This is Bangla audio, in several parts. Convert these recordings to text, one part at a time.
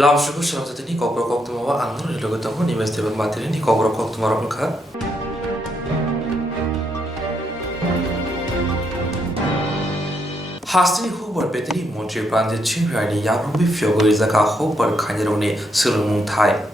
Lauschuko Shamsatini Kobro Koktumava Anu Logotamo Nimestable Matini Kobro Koktumaroka. Hastini Huber Betty Montri Branded Chimrani Yabubi Fiogo Izaka Hober Kanyarone Sulung Thai.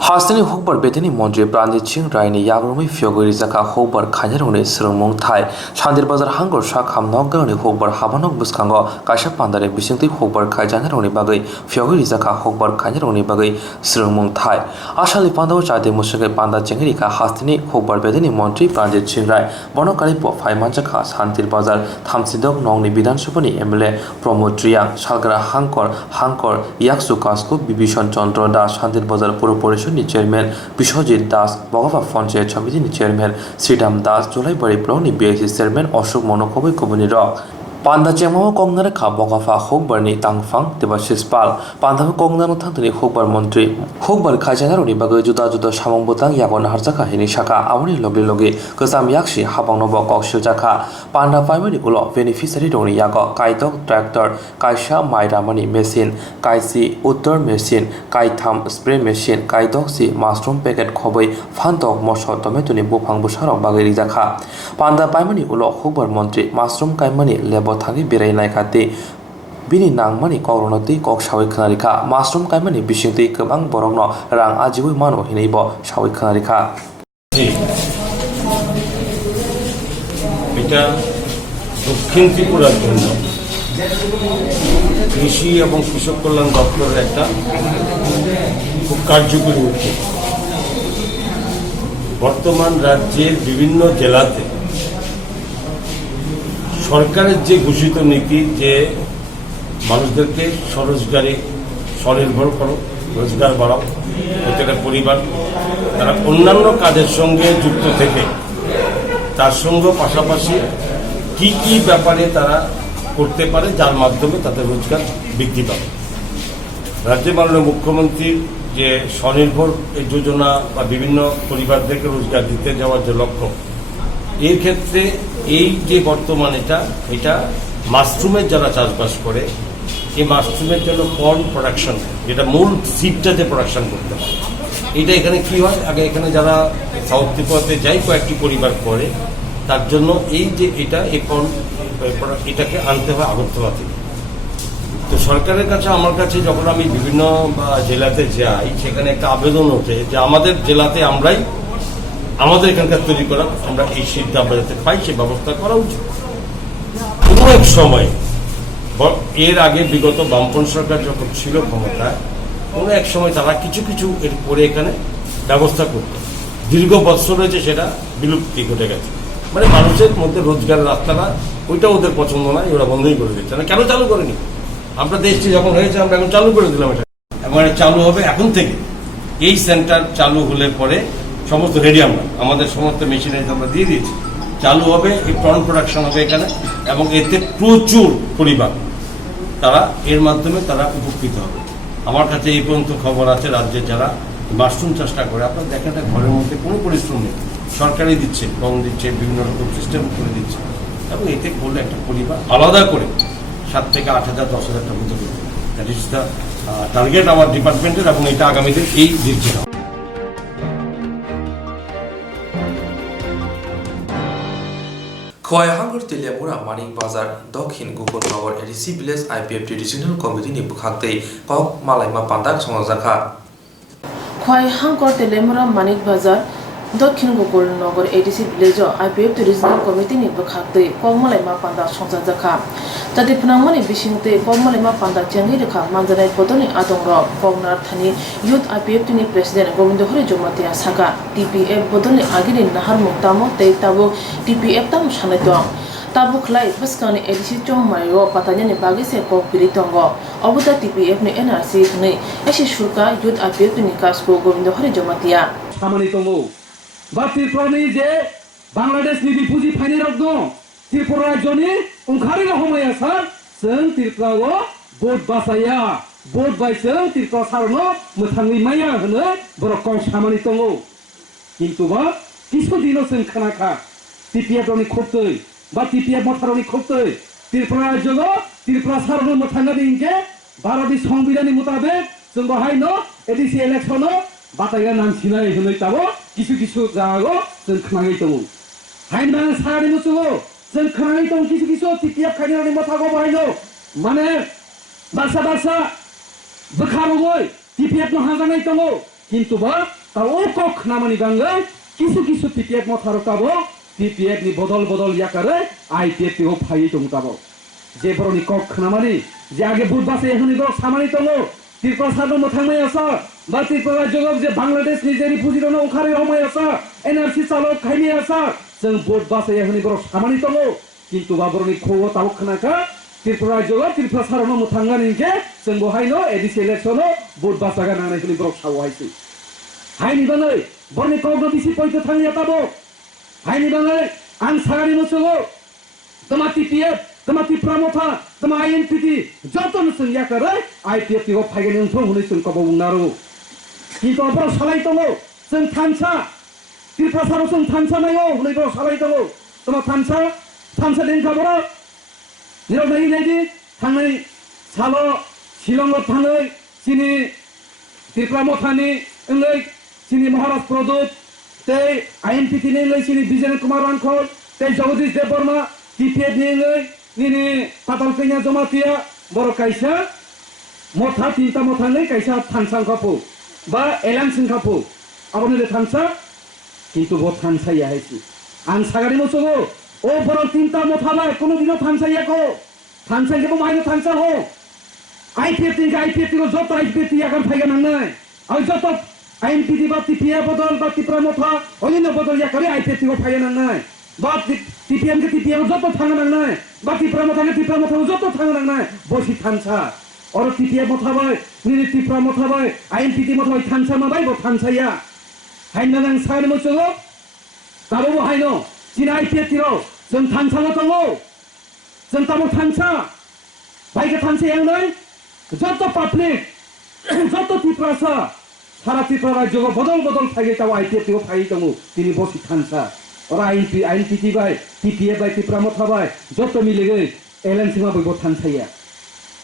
Hastini Huber Betty Montri Branded Chimrani Yabubi Fiogo Izaka Hober Kanyarone Sulung Thai. Shandir Bazar Hangur Shakam Nogani Hober Habanok Buskango, Kasha Pandare Bisinti Hober Kajanaroni Bagay, Fiogo Izaka Hober Kanyaroni Bagay, Sulung Thai. Ashali Pando Chade Musaka Panda Chengrika Hastini Hober Betty Montri Branded Chimrai, Bonokaripo, Faimanjaka, Santir Bazar, Tamsidok Nongni Bidan Supani, Emile, Promotriang, Shalgara Hankor, Yaksu Kasko, Bibishon Chandra Das, Santir Bazar Corporation Chairman, Bishojit Das, Bogava Fonche, Chamidini Chairman, Sidam Das, July Bari Brownie BAC Chairman, Oshok Monokobi Kobuni Rock. Panda Chemo Kongnara Kabogafa Hogbarni Tangfang, Devasis Pal, Panda Kongnano Tantani Hogbar Montri, Hogbar Kajanaroni Bago Juda Shamong Botang Yagon Harzaka Hinishaka, Awani Logi Logi, Kazam Yakshi, Habanova Shujaka, Panda Family Ulo, Beneficiary Doni Yago, Kaidok Tractor, Kaisha Maida Money Machine, Kaisi Uttor Machine, Kaitam Spray Machine, Kaidoxi, Mushroom Packet Kobai, Fantok Mosho Tomatoni Bupang Busharo Bagarizaka, Panda Family Ulo, Hogbar Montri, Mushroom Kaimani, Lebo Thagi Birai Naikati. Bini Nangmani Koronoti Kok Shawi Kanarika, Mushroom Kaimani Bishinti Kabang Borogno, Rang Ajiwi Mano Hinebo, Shawi Kanarika. এটা দক্ষিণ ত্রিপুরার জন্য কৃষি এবং কৃষক কল্যাণ দপ্তরের একটা খুব কার্যকরী উদ্যোগ। বর্তমান রাজ্যের বিভিন্ন জেলাতে সরকারের যে ঘোষিত নীতি যে মানুষদেরকে স্বরোজগারে স্বনির্ভর করো, রোজগার বাড়াও, প্রত্যেকটা পরিবার তারা অন্যান্য কাজের সঙ্গে যুক্ত থেকে তার সঙ্গে পাশাপাশি কি কি ব্যাপারে তারা করতে পারে যার মাধ্যমে তাদের রোজগার বৃদ্ধি পাবে। রাজ্যের মাননীয় মুখ্যমন্ত্রীর যে স্বনির্ভর যোজনা বা বিভিন্ন পরিবারদেরকে রোজগার দিতে যাওয়ার যে লক্ষ্য, এর ক্ষেত্রে এই যে বর্তমান এটা মাশরুমের যারা চাষবাস করে এই মাশরুমের জন্য কর্ন প্রোডাকশন, যেটা মূল সিডটা যে প্রোডাকশন করতে হয়, এটা এখানে কি হয়, আগে এখানে যারা সাউথ ত্রিপুরাতে যাই কয়েকটি পরিবার করে তার জন্য এই যে এটাকে আনতে হয় আগরতলা থেকে। তো সরকারের কাছে আমার কাছে যখন আমি বিভিন্ন জেলাতে যাই সেখানে একটা আবেদন ওঠে যে আমাদের জেলাতে আমরাই আমাদের এখানকার তৈরি করা আমরা এই সিদ্ধ আমরা যাতে পাই সে ব্যবস্থা করা উচিত। কোনো এক সময় এর আগে বিগত বামপন্থী সরকার যখন ছিল ক্ষমতায়, কোনো এক সময় তারা কিছু এর করে এখানে ব্যবস্থা করত, দীর্ঘ বৎসর হয়েছে সেটা বিলুপ্তি ঘটে গেছে। মানে মানুষের মধ্যে রোজগারের রাস্তাটা ওইটা ওদের পছন্দ নয়, ওরা বন্ধই করে দিচ্ছে না। কেন চালু করেনি? আমরা দেশটি যখন হয়েছে আমরা এখন চালু করে দিলাম। এটা এবং চালু হবে এখন থেকে। এই সেন্টার চালু হলে পরে সমস্ত রেডি আমাদের সমস্ত মেশিনারি আমরা দিয়ে দিয়েছি, চালু হবে, এই প্রন প্রোডাকশন হবে এখানে এবং এতে প্রচুর পরিবার তারা এর মাধ্যমে তারা উপকৃত হবে। আমার কাছে এই পর্যন্ত খবর আছে রাজ্যে যারা মাশরুম চাষটা করে, আপনারা দেখেন ঘরের মধ্যে কোনো পরিশ্রম নেই, সরকারই দিচ্ছে, কম দিচ্ছে, বিভিন্ন রকম সিস্টেম করে দিচ্ছে এবং এতে করলে একটা পরিবার আলাদা করে 7 থেকে 8,000 10,000 টাকা মতো করতে, দ্যাট ইজ দ্য টার্গেট আমার ডিপার্টমেন্টের এবং এটা আগামীতে এই দিচ্ছে। Khoi Hangur Tilemura Manik Bazar, Dokhin Gukul Nogor ADC Village IPF Regional Committee ni Bukhakte, Kok Malaima Pandak Sonozaka. Khoi Hangur Tilemura Manik Bazar, Dokhin Gukul Nogor ADC Village IPF Regional Committee ni Bukhakte, Kok Malaima Pandak Sonozaka. Jadi penamani bisingte Kok Malaima Pandak Jangi Rekha Mandarai Potoni Adongro, Kognar Thani Youth IPF ni President Govindo Hori Jomatia Saka, TPF Bodoni Agiri Nahar Muktamo Tei Tabo TPF Tam Shanetong. Tabo Klai Baskani ADC Chong Mayo Patanya ni Bagi se Kok Piritongo. Obuta TPF ni NRC ni Eshi Shulka Youth IPF ni Kasko Govindo Hori Jomatia. Samanitongo. Bati Prani je Bangladesh ni dipuji Pani Rogno. Tripura Joni Ungkari Homaya Sar, Sen Tirkawo, Boat Basaya, Boat by Sen Tirka Sarno, Mutangi Maya Hane, Borokong Samanitongo. Kintuba, Kisko Dino Sen Kanaka, TPF Roni Koptoi, but TPF Motaroni Koptoi, Tirpura Jogo, Tirpura Sarno Mutanga Dinge, Baradi Songvidani Mutabe, जों बाहाय न एडिसि इलेक्शन बातायगा नांसिनाय होनै ताबो किसु जागो जों खोनाङै दङ हायना सारि मुसुगो जों खोनाङै दं किसु टिपिएफ खायनानि मथागो बाहाय न माने बासा बोखारगोय टिपिएफ न हाजानाय दङ किन्तु बा ताओ को खोनामानि बांगै किसु टिपिएफ मथारो ताबो टिपिएफ नि बदल याकारे आईपीएफ को फायै दङ ताबो जे बरनि क खोनामानि जे आगे बुध बासे होनै दङ सामानि दङ त्रिपुरा सानो मोथांनाय आसा बा त्रिपुरा जगब जे बांलादेश निजेरि पुजिरनो ओंखारै हमाय आसा एनआरसी चालक खायनि आसा जों बुध बासे होनै बर सामानि दङ किन्तु बाबरनि खौ ताव खोनाका त्रिपुरा जगब त्रिपुरा सानो मोथांगानि के जों बहायनो एडिसि इलेक्शनो बुध बासागा नांनाय होनै बर सावहायसै हायनि बाङै बरनि कगो बिसि पयतो थांनिया ताबो हायनि बाङै आं सागानि मोसोगो तमा टिपिएफ तमा त्रिपुरा मथा तमा आईएनपीटी जतन जों याकारे आईपीएफ को फायगोन ओंथों होनै जों कबो बुंनारो किन्तु बर सालाय दङ जों थानसा त्रिपुरा सारो जों थानसा नायो होनै बर सालाय दङ तमा थानसा देंखा बर निराव नायदि थांनाय सालो शिलंआव थाङै सिनि त्रिपुरा मथानि ओंलै सिनि महाराज प्रदूत ते आईएनपीटी नि ओंलै सिनि विजय कुमार रांखल ते जगदीश देवबर्मा टिपिएफ नि ओंलै निनि पाताल कन्या जमातिया बर कायसा मथा तीनटा मथानै कायसा थानसां खापु बा एलांसिं खापु आबने थानसा किन्तु बो थानसाया हायसि आं सागारि मोसोगो ओ बर तीनटा मथाबाय कोनो दिनो थानसायाको थानसायखौ मायनो थानसा हो आईपीएफ को जत आईपीएफ याकान फायगा नांनाय आरो जत आईएनपीटी बा टिपिएफ बदल बा त्रिपुरा मथा अनिनो बदल याकारे आईपीएफ को फायगा नांनाय बा टिपिएम के टिपिएम जत थांगा नांनाय बा त्रिपुरा मथा के त्रिपुरा मथा जत थांगा नांनाय बसि थानसा और टिपिएफ मथाबाय निनि त्रिपुरा मथाबाय आईएनपीटी मथाबाय थानसा माबाय बो थानसाया हायना नां सागारि मोसोगो ताबो हायनो जिना आईपीएफ रो जों थानसा दङ जों ताबो थानसा बायगे थानसा यांनाय जत पाब्लिक जत त्रिपुरा सारा त्रिपुरा राज्य को बदल फायगे ताबो आईपीएफ को फायै दङ तिनि बसि थानसा और आईएनपीटी बाय टिपिएफ बाय त्रिपुरा मथाबाय जत मिलेगै एलएनसी मा बो थानसाया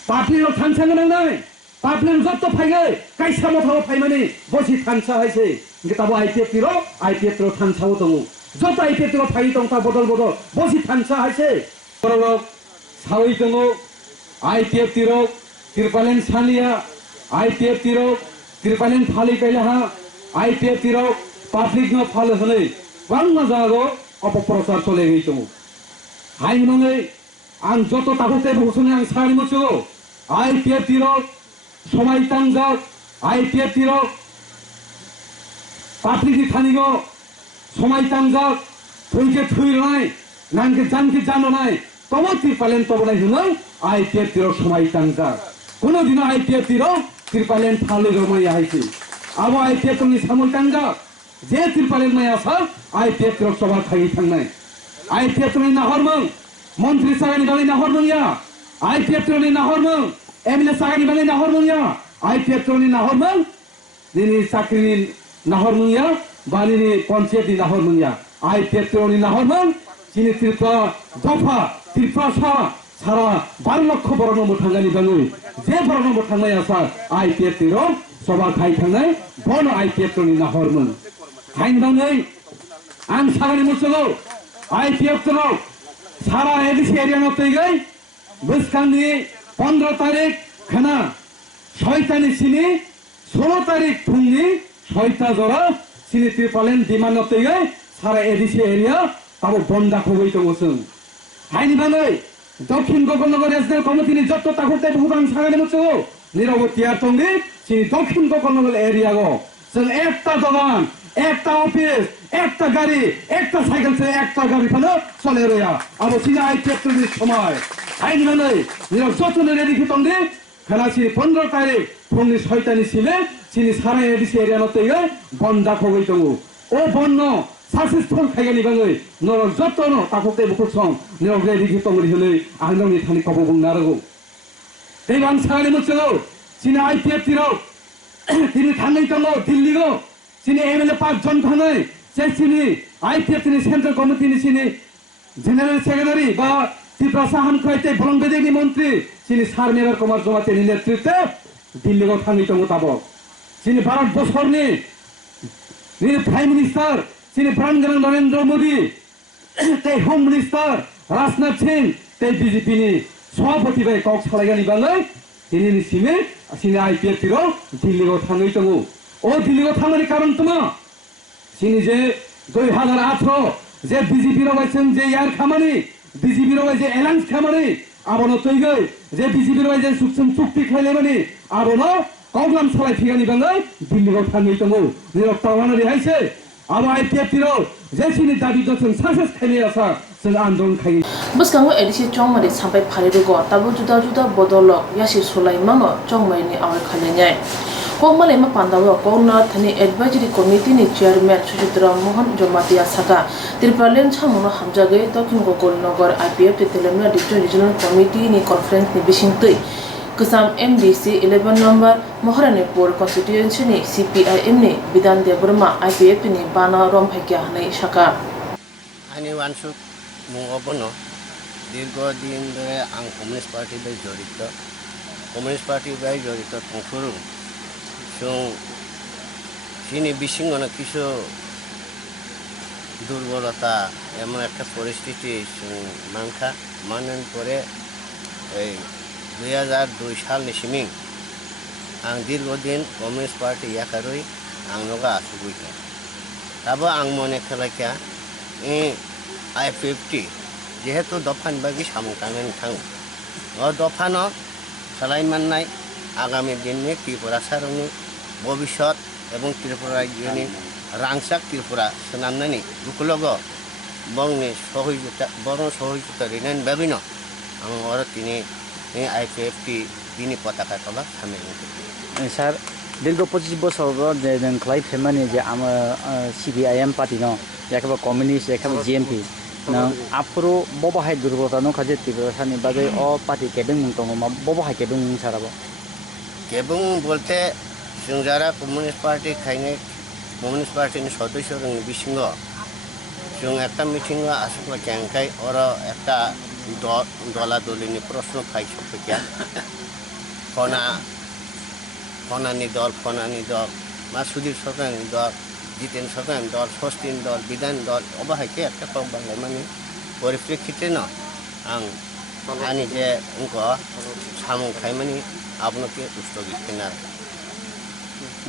पाब्लिक थानसा नांनाय पाब्लिक जत फायगै कायसा मथाबो फायमानि बसि थानसा हायसै ताबो आईपीएफ रो थानसाबो दङ जत आईपीएफ को फायै दङ ता बदल बसि थानसा हायसै बरग सावै दङ आईपीएफ रो त्रिपालेन सालिया आईपीएफ रो त्रिपालेन फालि कैलाहा आईपीएफ रो पाब्लिक न फाल होनै बांना जागो अपप्रचार चलेगै दङ हायमङै आं जत ताखौते बसने आं सारि मोसो आईपीएफ रो समायतांगा आईपीएफ रो पाब्लिक थानिगो समायतांगा थैके थैनाय नांके जानके जाननाय तब त्रिपालेन तबनाय हुनै आईपीएफ रो समायतांगा कोनो दिन आईपीएफ रो त्रिपालेन फाले रमाय हायसै आबो आईपीएफ नि समायतांगा जे त्रिपालेन माया सा आईपीएफ रो सभा थायै थांनाय आईपीएफ नि नाहरमों मंत्री सागानि बागै नाहरमों या आईपीएफ नि नाहरमों एमएलए सागानि बागै नाहरमों या आईपीएफ नि नाहरमों दिनै साख्रिनि नाहरमों या बानिनि पन्चायत नि नाहरमों या आईपीएफ नि नाहरमों सिनि त्रिपुरा दफा त्रिपुरा सारा 12 लक्ष बरन मोथांगानि बागै जे बरन मोथांनाय आसा आईपीएफ रो सभा थायै थांनाय बन आईपीएफ नि नाहरमों हाइन बाङै आं सागानि मोसोगो आईपीएफ रो सारा एडिसि एरिया न तैगै बसखांनि 15 तारिख खाना 6तानि सिनि 16 तारिख फुंनि 6टा जरा सिनि त्रिपालेन दिमान न तैगै सारा एडिसि एरिया ताबो बन्दा खबै दङसों हायनि बाङै दक्षिण गगननगर नेशनल कमिटिनि जत्त ताखौते बुहुदां सागानि मोसोगो निरवतिया तंगि सिनि दक्षिण गगननगर एरिया गो जों एकटा दगान एकटा ऑफिस एकटा गाड़ी एकटा साइकेल से एकटा गाड़ी फानो चले रया अब सिना आईपीएफ नि समय आइन माने निराव जतन रेडी खितंदि खाना सिनि 15 तारिख फुंनि 6टानि सिले सिनि सारा एडिसि एरिया नतैगै बन्दा खगै दङ ओ बन्न साक्सेसफुल खायगानि बाङै नर जतन ताखौते बुखुसं निराव रेडी खितंदि होनै आंनि थानि कबो बुंनारगौ दैबां सागानि मोसोगौ सिनि आईपीएफ तिराव तिनि थाङै दङ दिल्लीगौ सिनि एमएलए 5 जन थाङै से सिनि आईपीएफ नि सेंट्रल कमिटि नि सिनि जनरल सेक्रेटारि बा त्रिपुरा साहान खायते भलंगदेनि मन्त्री सिनि सार मेगर कुमार जमातेनि नेतृत्वे दिल्लीआव थाङै दङ दाबो जोंनि भारत बर्षनि प्राइम मिनिस्टार जोंनि प्राणगोनां नरेंद्र मोदी तै होम मिनिस्टार राजनाथ सिंह तै बिजेपिनि सभापति बाय कक सालायगानि बाङै दिनैनि सिमे जोंनि IPF टिराव दिल्लीआव थाङै दङ ओ दिल्लीआव थांनायनि कारन दङ जोंनि जे 2018 जे बिजेपि रावायजों जे यार खामानि बिजेपि रावाय जे एलायन्स खामानि आबनो तैगै जे बिजेपि रावाय जे सुखसम चुक्ति खायलायमानि आबनो कग्राम सालायफिगानि बाङै दिल्लीआव थाङै दङ निरब तावानारि हायसे आबो IPF टिराव जे जोंनि दाबि दं सासेस खायलायासा जों आन्दोलन खायो बसकांगो एडिसि चंगमानि सामपाय फारिरुगो ताबो जुदा जुदा बदलक यासि सोलायमानो चंमाइनि our खायलायनाय Kongmalema Pandawa Kongna Thani Advisory Committee ni Chairman Suchitra Mohan Jomatia Saka Tirpalen Chamono Hamjage Tokin Gogol Nogar IPF Telemna District Regional Committee ni Conference ni Bishingtui Kusam MDC 11 number Moharanepur Constituency ni CPIM ni Bidan Deburma IPF ni Bana Rompekya Hanai Shaka Ani Wansuk Mungobono দীর্ঘদিন ধরে আং কমিউনিস্ট পার্টি বাই জড়িত কমিউনিস্ট পার্টি বাই জড়িত তংফুরু চিনি বিশৃঙ্খলা কিছু দুর্বলতা এমন একটা পরিস্থিতি মানখা মানার পরে এই 2002 সালनि सिमिं आं दीर्घदिन कमिउनिस्ट पार्टी याखारुई आं नगा आसुगुइखा दाबो आं मने खालायखा I50 যেহেতু দফান বাগি সামুকানেন থাং ও দফানো সালাইমান্নাই আগামী দিনে ত্রিপুরা সারনি ভবিষ্যৎ এবং ত্রিপুরা রাজ্যনি রাংসাক ত্রিপুরা সোনামনানি গুকুলগ বংনি সহযোগিতা রিনান বাবিন আং অর তিনি IPFT তিনি পতাকা তলা সামিল স্যার দীর্ঘ 25 বছর যে जों खालाय फेमानि जे आङो CPIM पार्टी न याखबा कमिउनिस्ट याखबा GMP nang apro bobo hai durbota no khaje Tripura sani bagai o party kebeng mung tong ma bobo hai kebeng mung sarabo kebeng bolte singjara communist party khaine communist party ni সদস্য রং বিসিংহ जों একটা মিটিং আসুকলা ক্যাংকাই ওর একটা দলাদলিনি প্রশ্ন ফাইছো কিয়া ফনানি দল মা সুদীর সরকারি দল জিতেন সরকার দল সস্তিন দল বিধান দল অবাহাইকে একটা কম বাংলায় মানে পরিপ্রেক্ষিতে না আং আনি যে উনকো সামু খাইমানি আপনাকে উস্তগি কেনার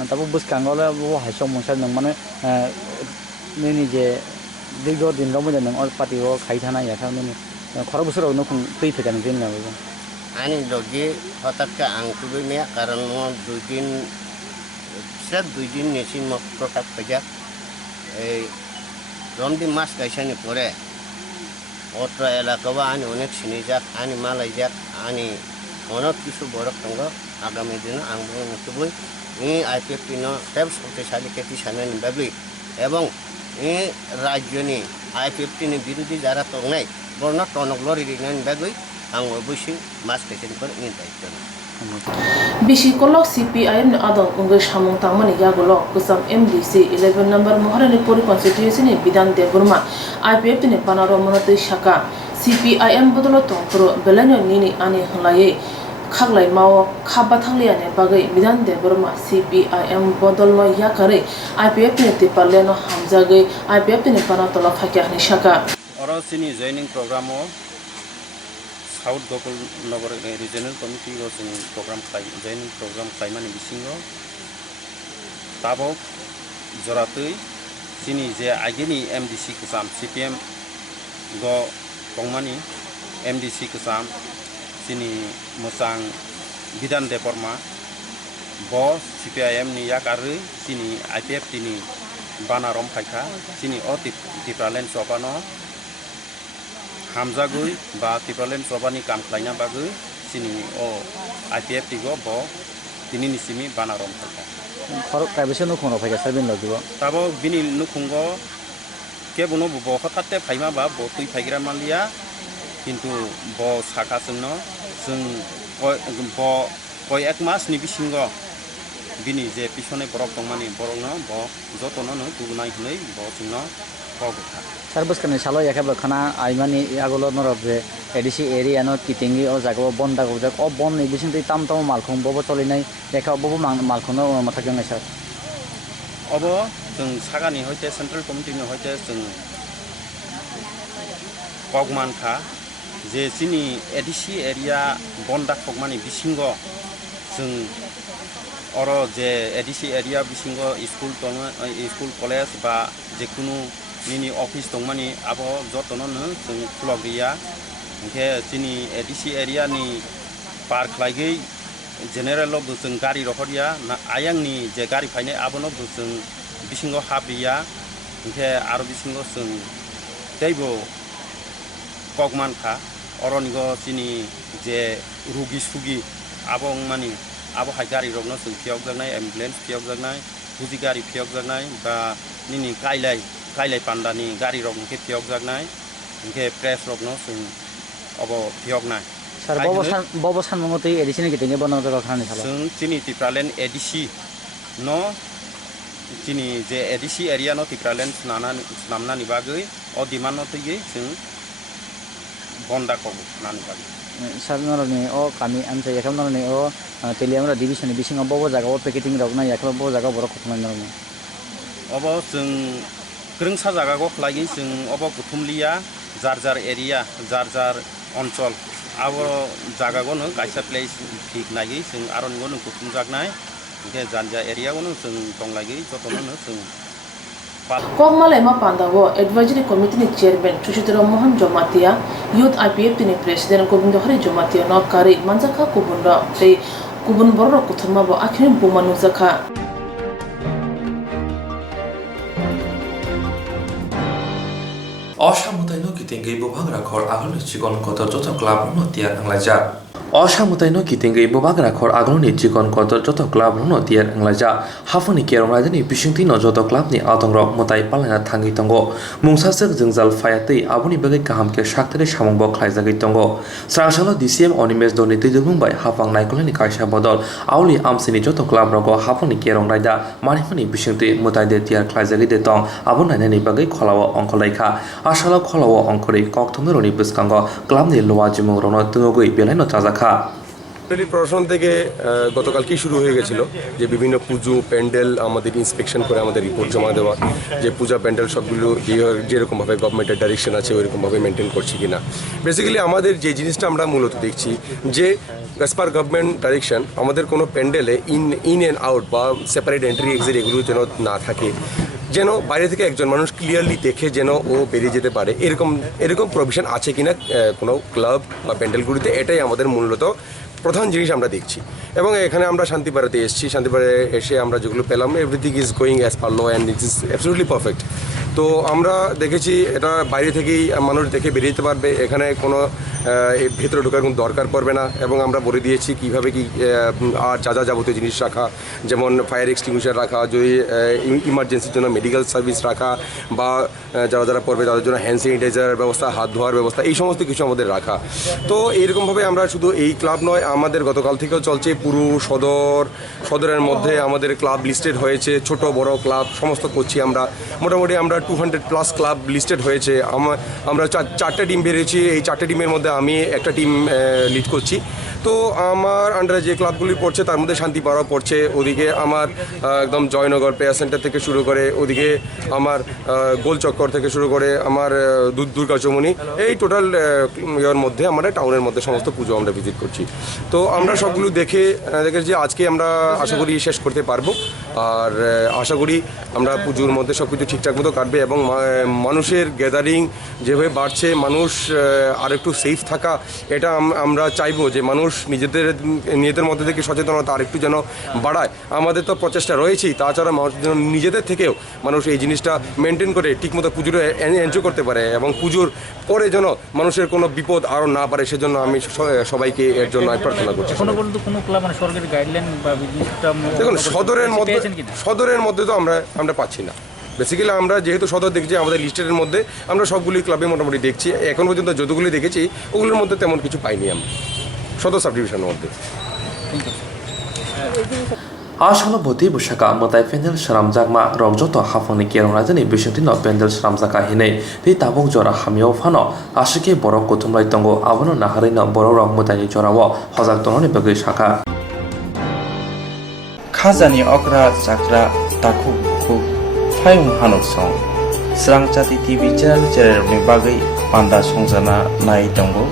তারপর বুসকাঙ্গলে বো হাইসো মনসা নং মানে নিনি যে দীর্ঘদিন রমজান নং অল পার্টি ও খাইথানা ইয়াখা নিনি খর বছর নখুন তৈ ফেকান দিন না আনি লগে হঠাৎ আং তুই মে কারণ দুই দিন নেছি প্রকাশ পেজা এই রমদিন মাস গাইছানি পরে অত্র এলাকাও আনি অনেক চিনি যাক আনি মালাই যাক আনি অনেক কিছু বড় সঙ্গ আগামী দিনে আংবো নতুবই IPFT ন সব শক্তিশালী কেতি সানানি বাবলি এবং রাজ্যনি IPFT ni বিরোধী যারা তংনাই বর্ণ টনকলরি রিনানি বাগৈ আং অবশ্যই মাস গাইছানি পর দায়িত্ব Bishi kolok CPIM ni adong ungay samung tangmani yagolok kusam MDC 11 number Moharanepur constituency ni Bidan Deburma IPF ni Panaro Monotui Shaka CPIM bodolo tongpuro belanyo nini ani hlaye khaglai mao khabathanglia ne bagai Bidan Deburma CPIM bodolno yakare IPF ni tipaleno hamjage IPF ni Panatola phakya ni Shaka Orosini joining program South Gokul Nagar Regional Committee was in joining program Kaimani Bisingo Tabok Zoratui Sini Je Agini MDC Kusam CPM Go Kongmani MDC Kusam Sini Musang Bidan Deporma Bo CPIM ni Yakari Sini IPF Tini Bana Rompaka Sini Otip Tipralen Sobano Hamzagui ba Tipralen Sobani kam klaina bagui sini o IPF tigo bo tini nisimi banarom thaka খরক কাইবেছে নখুন ফাইকা সাবিন লাগিব tabo bini nukhungo ke bono bo hatatte phaima ba bo tui phaigra manlia kintu bo saka sungno sung bo koi ek mas ni bisingo bini je pisone borok tongmani borokno bo jotono no tugunai hnei bo sungno কগা স্যার বসকানে সালো একেবারে খানা আইমানি আগলো নরব যে এডিসি এরিয়া ন কিতেঙ্গি ও জায়গা বন্ধ গজাক ও বন এই বিসিং তাম তাম মালখং বব চলিনাই লেখা বব মালখনো মাথা গঙ্গাই স্যার अब जों सागानि हयते सेन्ट्रेल कमिटिनि हयते जों कगमानखा जे जोंनि एडिसि एरिया बन्दा कगमानि बिसिंग जों अर जे एडिसि एरिया बिसिंग स्कुल दङ स्कुल कलेज बा जेकुनु मिनि अफिस दंमानि आब जतननो जों खुलगैया ओंखे जोंनि एडिसि एरियानि पार्क लायगै जेनेरेल जों गारि रखरिया आयांनि जे गारि फायनाय आबनो जों बिसिंग हाबिया ओंखे आरो बिसिंग जों दैबो कगमानखा अरनिग जोंनि जे रुगि सुगि आबं मानि आबो हाय गारि रखनो जों फियाव जानाय एम्बुलेन्स फियाव जानाय गुदि गारि फियाव जानाय बा निनि काइलाय पान्डानि गारि रखनके फियाव जानाय ओंखे प्रेस रखनो जों अब फियाव नाय স্যার বব সানমতে এডিসিনি কিতেঙ্গি বন জায়গা খানি সালো जों जोंनि टिप्रालेण्ड एडिसि न जोंनि जे एडिसि एरिया न टिप्रालेण्ड नामनानि बागै अ डिमान्ड नतै जों बन्दा कगु नानि बागै স্যার নরনি ও কামি আমছে এখান নরনি ও তেলিয়ামরা ডিভিশন বিসিং বব জায়গা ও প্যাকেটিং রকনা এখান বব জায়গা বড় খতমান নরনি अब जों ग्रोंसा जागाखौ खालायै जों अब गुथुमलिया जार एरिया जार अञ्चल अब जागाखौनो गायसा प्लेस ठीक नायै जों आरो नोंगौ गुथुम जागनाय ओंखे जानजा एरियाखौनो जों दंलायै जतननो जों Kogmalai ma pandawo advisory committee ni chairman Chushitara Mohan Jomatia youth IPF ni president Gobindo Hari Jomatia no kari manjaka kubunda te kubun borro kuthuma bo akhin bomanu zakha অসামতাইনো কিতেঙ্গি বভাগ রাখর আগলনি চিকন কত যত ক্লাব নতিয়ার আংলাজা অসামতাইনো কিতেঙ্গি বভাগ রাখর আগলনি চিকন কত যত ক্লাব নতিয়ার আংলাজা হাফনি কেরং রাজনি বিশিংতি ন যত ক্লাবনি আতংর মতাই পালানা থাঙ্গি তঙ্গ মুংসাসক জংজাল ফায়াতৈ আবনি বেগে কাহামকে সাকতারে সামংব খাইজাগৈ তঙ্গ সারাসালো ডিসিএম অনিমেশ দনি তৈজুংবাই হাফাং নাইকলনি কাইসা বদল আউলি আমসিনি যত ক্লাব রগ হাফনি কেরং রাইদা মানিফনি বিশিংতি মতাই দে তিয়ার খাইজাগৈ দে তং আবু নাইনানি বেগে খলাও অংখলাইখা আশালাও খলাও অঙ্করে কক্তমেরনি বিস্কাঙ্গ ক্লাবনি লোয়া জিমং রন তুঙ্গই বেলাইনো চাজাখা প্রশাসন থেকে গতকালকেই শুরু হয়ে গেছিল যে বিভিন্ন পুজো প্যান্ডেল আমাদের ইন্সপেকশন করে আমাদের রিপোর্ট জমা দেওয়া যে পূজা প্যান্ডেল সবগুলো যেরকমভাবে গভর্নমেন্টের ডাইরেকশন আছে ওইরকমভাবে মেনটেন করছি কিনা বেসিক্যালি আমাদের যে জিনিসটা আমরা মূলত দেখছি যে অ্যাজ পার গভর্নমেন্ট ডাইরেকশন আমাদের কোনো প্যান্ডেলে ইন অ্যান্ড আউট বা সেপারেট এন্ট্রি এক্সিট এগুলো যেন না থাকে যেন বাইরে থেকে একজন মানুষ ক্লিয়ারলি দেখে যেন ও বেরিয়ে যেতে পারে এরকম প্রভিশন আছে কিনা কোনো ক্লাব বা প্যান্ডেলগুলিতে এটাই আমাদের মূলত প্রধান জিনিস আমরা দেখছি এবং এখানে আমরা শান্তিপাড়াতে এসেছি শান্তিপাড়ায় এসে আমরা যেগুলো পেলাম everything is going as per law and it is absolutely perfect তো আমরা দেখেছি এটা বাইরে থেকেই মানুষ দেখে বেরিয়ে যেতে পারবে এখানে কোনো ভেতরে ঢোকার কোনো দরকার পড়বে না এবং আমরা বলে দিয়েছি কীভাবে কি আর যা যাবতীয় জিনিস রাখা যেমন ফায়ার এক্সটিংগুইশার রাখা যদি ইমার্জেন্সির জন্য মেডিকেল সার্ভিস রাখা বা যারা পড়বে তাদের জন্য হ্যান্ড স্যানিটাইজারের ব্যবস্থা হাত ধোয়ার ব্যবস্থা এই সমস্ত কিছু আমাদের রাখা তো এইরকমভাবে আমরা শুধু এই ক্লাব নয় আমাদের গতকাল থেকেও চলছে পুরো সদরের মধ্যে আমাদের ক্লাব লিস্টেড হয়েছে ছোট বড় ক্লাব সমস্ত করছি আমরা মোটামুটি আমরা 200+ ক্লাব লিস্টেড হয়েছে আমরা চারটে টিম বেরিয়েছি এই চারটে টিমের মধ্যে আমি একটা টিম লিড করছি তো আমার আন্ডারে যে দুর্গাগুলি পড়ছে তার মধ্যে শান্তিপাড়া পড়ছে, ওদিকে আমার একদম জয়নগর প্রেয়ার সেন্টার থেকে শুরু করে ওদিকে আমার গোলচক্কর থেকে শুরু করে আমার দুর্গা চৌমুনি, এই টোটাল ইয়ের মধ্যে আমরা টাউনের মধ্যে সমস্ত পুজো আমরা ভিজিট করছি। তো আমরা সবগুলো দেখেছি আজকে আমরা আশা করি শেষ করতে পারবো, আর আশা করি আমরা পুজোর মধ্যে সব কিছু ঠিকঠাক মতো কাটবে এবং মানুষের গ্যাদারিং যেভাবে বাড়ছে, মানুষ আর একটু সেফ থাকা, এটা আমরা চাইবো যে মানুষ নিজেদের মধ্যে থেকে সচেতনতা আর একটু যেন বাড়ায়। আমাদের তো প্রচেষ্টা রয়েছেই, তাছাড়া মানুষ যেন নিজেদের থেকেও মানুষ এই জিনিসটা মেনটেন করে ঠিকমতো পুজোটা এনজয় করতে পারে এবং পুজোর পরে যেন মানুষের কোনো বিপদ আরও না পারে, সেজন্য আমি সবাইকে এর জন্য প্রার্থনা করছি। দেখুন সদরের মধ্যে তো আমরা পাচ্ছি না। বেসিক্যালি আমরা যেহেতু সদর দেখছি, আমাদের লিস্টের মধ্যে আমরা সবগুলি ক্লাবে মোটামুটি দেখছি, এখন পর্যন্ত যতগুলি দেখেছি ওগুলোর মধ্যে তেমন কিছু পাইনি আমরা সদর সাব ডিভিশনের মধ্যে। Asal boti busaka motai pendel seram jagma rokjoto hafangni kerong rajani bisingtino pendel seram jaka hinai di tabuk jora hamio fano asike borok kutumlai tongo abono naharino borok rok motai jorawo hojak tononi bagui saka Khazani okra chakra taku ku phayung hanok song Srang Chati TV channel ni bagui panda songjana nai tongo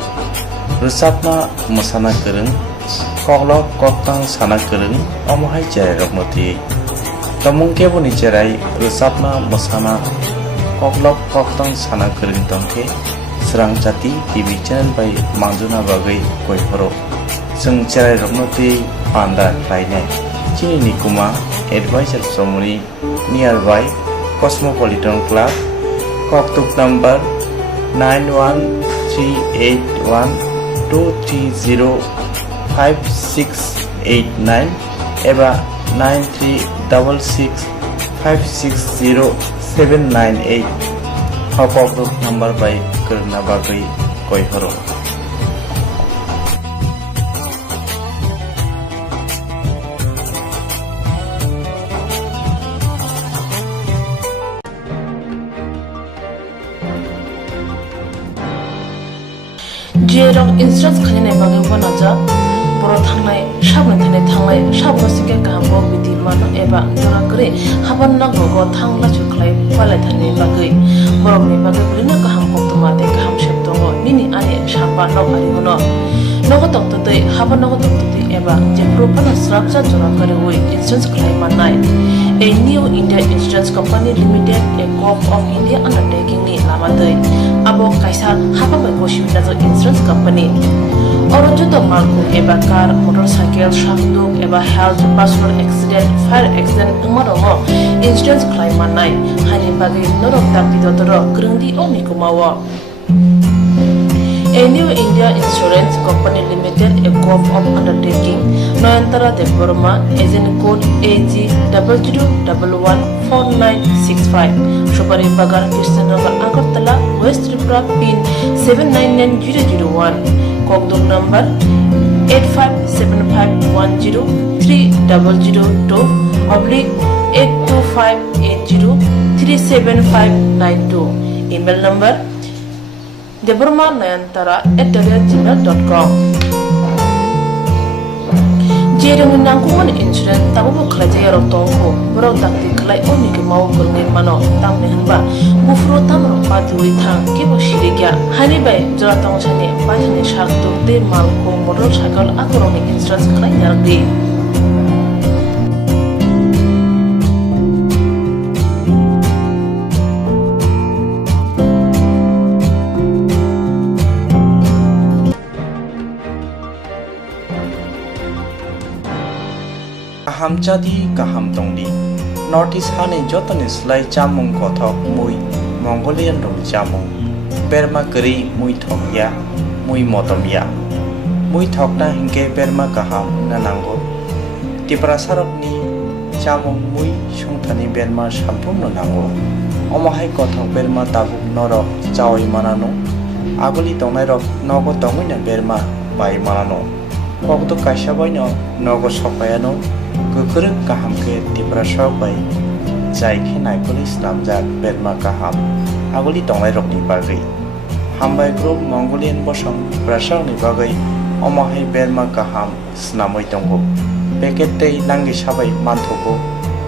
rusapna mosana kereng koklok koktang sana kereng omohai cerai rokmoti tomung keboni cerai rusapna mosana koklok koktang sana kereng tongke Srang Chati TV channel by mangjuna bagui koihoro sung cerai rokmoti panda lainai Chini Nikuma advisor somuni nearby Cosmopolitan Club Koktuk number 91302305689 eba 9366560798 Koktuk number by Kerna Bagui Koihoro Jerong instance khane bagai wana ja boro thangnai sabon thane thanglai sabro sike kahbo biti mano eba jora kre haban na gogo thangla chuklai pale thane bagai borok ni bagai bulina kaham koktuma te kaham sheptongo nini ane sapa no ari hono nogo tokto te haban nogo tokto te eba je propana structure jora kare oi instance khlai manai a new India Insurance Company Limited a co-op of India undertaking ni lamadai abo kaisa haba bai boshimna jo insurance company orojo to malku eba car motorcycle shaftuk eba health personal accident fire accident umaromo insurance claim manai hani bagi norok takti dodoro grungdi omi kumawo A new India Insurance Company Limited, a co-op of undertaking, Noyantara de Burma, agent code AG 00114965, Shubari Bagar, Krishnagar, Agartala, West Tripura, PIN 799001, Kokduk number 85751030/82580375592, email number deburmanayantara@gmail.com Jerung nangkuman insurance tabu khlaje yaro tongko borok dakti khlai oni ke mau kurni mano tamne hanba bufro tamro patui thang ke bo shirigya hani bai jora tongchani pathani shaktu te malko motorcycle akoroni insurance khlai yardi Kaham jadi kaham tongdi Northeast hani jotani slai jamung kothok mui Mongolian rong jamung Berma keri mui thokya mui motomya Mui thokna hingke berma kaham nanango Tipra sarokni jamung mui sungthani berma sampung nanango Omahai kothok berma tabuk norok chawi manano Aguli tongnai rok nogo tongina berma bai manano Kokto kaisa boino nogo sopayano Kukuruk kaham ke tipra sopai Jai ke naikuli slamjak berma kaham Aguli tonglai rokni bagai Hambai group Mongolian bosong Brasang ni bagai Omahai berma kaham Snamoi tonggo Peket tei langgi sabai mantoko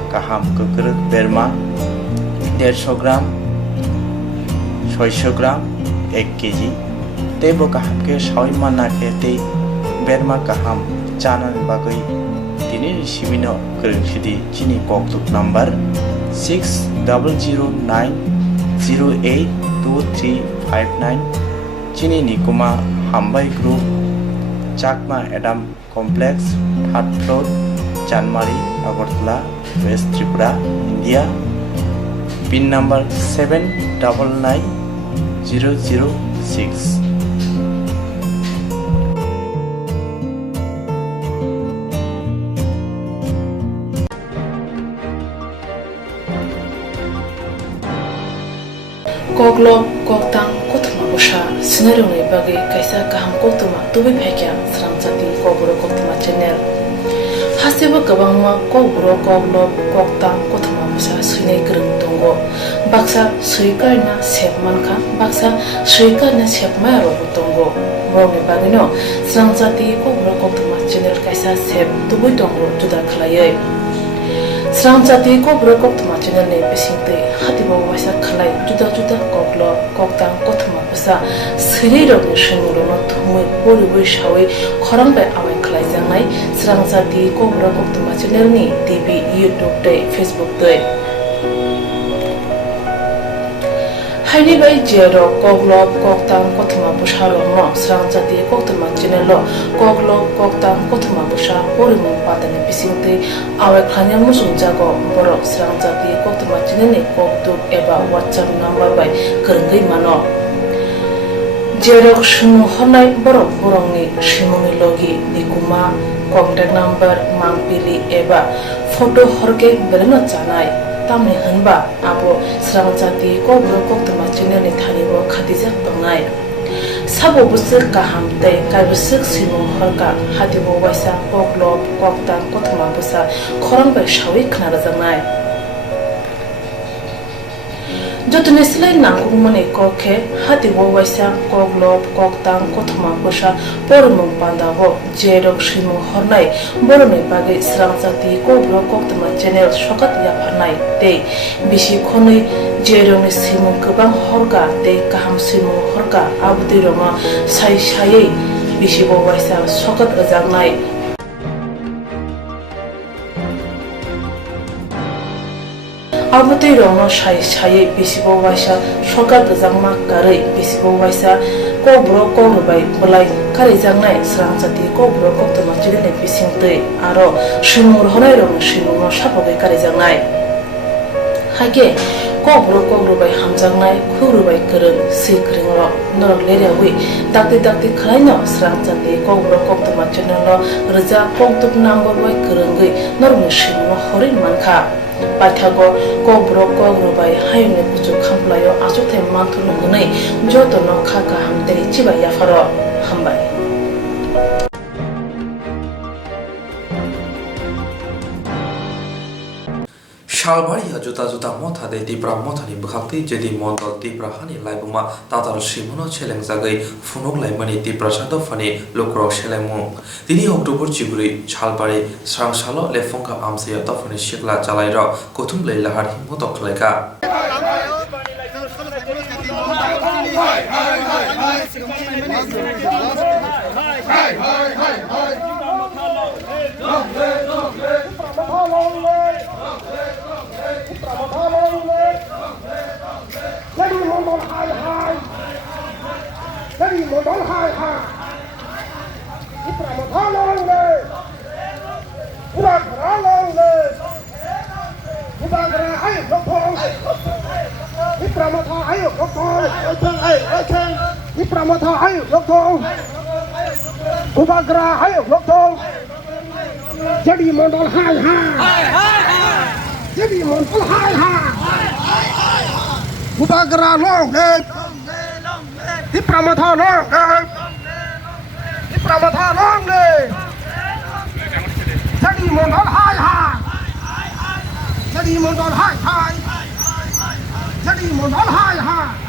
Kaham kukuruk berma 150 gram 600 gram 1 kg Tebo kaham ke sawi mana ke tei Berma kaham Chana ni bagai Tini Shimino Kerengshidi Chini Koktuk number 6009082359 Chini Nikuma Hambai Group Chakma Adam Complex 3rd floor Chanmari Agartala West Tripura India PIN number 799006 Koglom koktang kothma busha Senarungi bagi kaisa kaham koktuma tubi phekya srang jati kobro koktuma channel. Hasiba kabangma kobro koglop koktang koktuma musa sunai gerung tongo. Baksa suikarna sepmanka baksa suikarna sepmaya robo tongo. Moroni bagino srang jati kobro koktuma channel kaisa sep tubi tongo juda khalayai. Srang jati kobro koktuma channel ne pesingte hatibo waisa khalai juda koklo koktang koktuma musa sunai robo shimuro no thumui poribo shawi khorang bai awai khalai jangnai srang jati kobro koktuma channel ni TV YouTube te Facebook te Haini bai jero koglop koktang koktuma musa ro no srang jati koktuma channel lo koglop koktang koktuma musa porimu patane pesingte awai khanyam musung jago borok srang jati koktuma channel ni koktuk eba WhatsApp number bai kerenggai mano Jerok shimu honai borok borongni shimuni logi nikuma contact number mangpili eba photo horke bereno chanai tamni hanba abo srang jati kobro koktuma channel ni thanibo khatijak tongnai sabo busuk kaham tei kaibusuk simu horka hatibo waisa koglop koktang koktuma busa khorang bai shawi khna jangnai Jotune silai nanggung mani kokhe hatibo waisa koglop koktang koktuma busa pormung pandago jerok shimu hornai boroni bagai srang jati kobro koktuma channel sokat yaphanai tei bisi khonai jeroni simu kubang horka tei kaham simu horka abdi roma sai bisi bo waisa sokat ajangnai Abutei rono sai bisibo waisa sokat jangma karai bisibo waisa kobro korubai bolai karai jangnai srang jati kobro koktuma channel bisingtei aro shimur honai rono shimur sapogai karai jangnai hage kobro korubai hamjangnai khurubai kereng sikreng ro norok lerewi dakti khlaino srang jati kobro koktuma channel lo reja koktuk number bai kerengai norok shimur horin mankha Pathago kobro bai hayne kuchu khamplayo asuthe manthunu gunai joto no khaka hamtei chiba yafaro hambai Shalbariya juta motha de tipra mothani bukhakti jedi mondol tipra hani laibuma tatar shimono cheleng jagai funok laimani tipra sado fani lokro shelemu tini October chiburi Shalbari srangsalo lefongka amsiya tofani shikla chalaira kothum leilahar himoto khlaika Jadi modal hai Jadi modal hai Upagra long Di Pramotha long Di Pramotha long Jadi modal hai Jadi modal hai Jadi modal hai